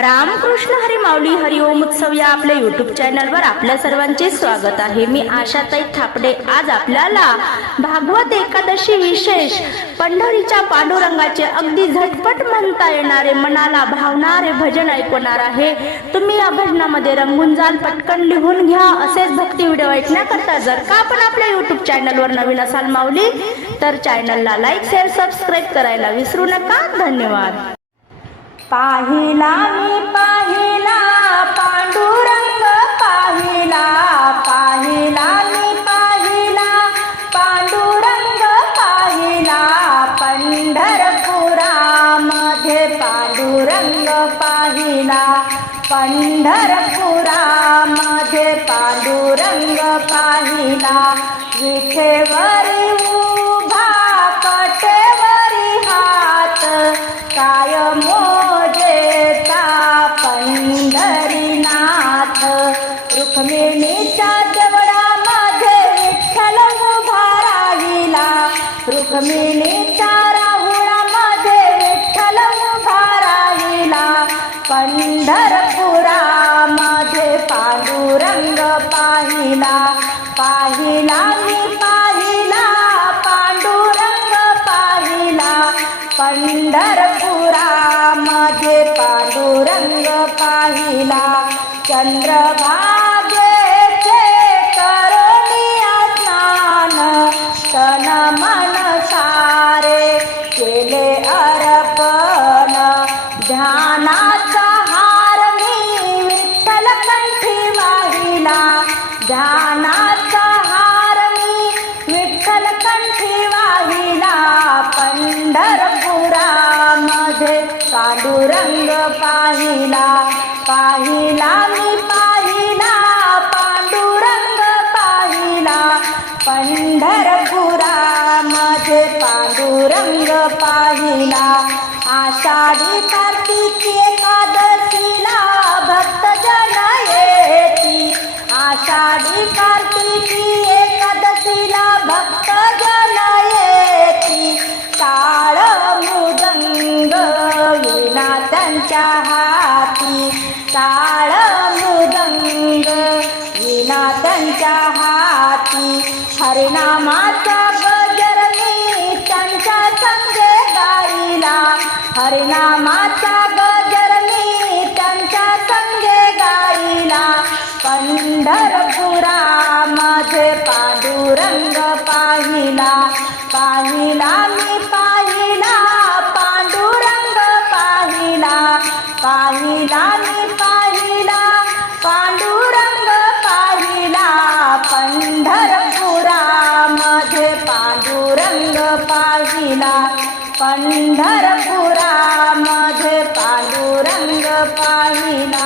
रामकृष्ण हरी माऊली हरिओम उत्सव या आपल्या युट्यूब चॅनलवर आपल्या सर्वांचे स्वागत आहे. मी आशाताई थापडे. आज आपल्याला भागवत एकादशी विशेष पंढरीच्या पांडुरंगाचे अगदी झटपट म्हणता येणारे मनाला भावणारे भजन ऐकवणार आहे. तुम्ही या भजनामध्ये रंगून जाल पटकन लिहून घ्या. असेच भक्ती व्हिडिओ ऐकण्याकरता जर का आपण आपल्या युट्यूब चॅनलवर नवीन असाल माऊली तर चॅनलला लाईक शेअर सबस्क्राईब करायला विसरू नका. धन्यवाद. पाहिला मी पाहिला पांडुरंग पाहिला पाहिला मी पाहिला पांडुरंग पाहिला पंढरपुरामध्ये पांडुरंग पाहिला पंढरपुरामध्ये पांडुरंग पाहिला विठेवर पंढरीनाथ रुक्मिणीच्या देवळामध्ये विठ्ठल उभा राहिला रुक्मिणीच्या राहुळामध्ये विठ्ठल उभा राहिला पंढरपुरामध्ये पांडुरंग पाहिला. पाहिला मी पाहिला पांडुरंग पाहिला. पंढरपुरामध्ये पांडुरंग पाहिला. चंद्रभागेचे करणी स्नान तन मन सारे केले अर्पण. ध्यानाचा हार मी विठ्ठल कंठी वाहिला. ध्यानाचा पांडुरंग पाहिला पाहिला मी पाहिला पांडुरंग पाहिला. पंढरपुरामध्ये पांडुरंग पाहिला. आषाढी कार्तिकी त्यांच्या हाती टाळ मृदंग. विना त्यांच्या हाती हरिनामाचा गजर मी त्यांच्या संगे गाईला. हरिनामाचा गजर मी त्यांच्या संगे गाईला. पंढरपुरामध्ये पांडुरंग पाहिला पाहिला. पंढरपुरामध्ये पांडुरंग पाहिला.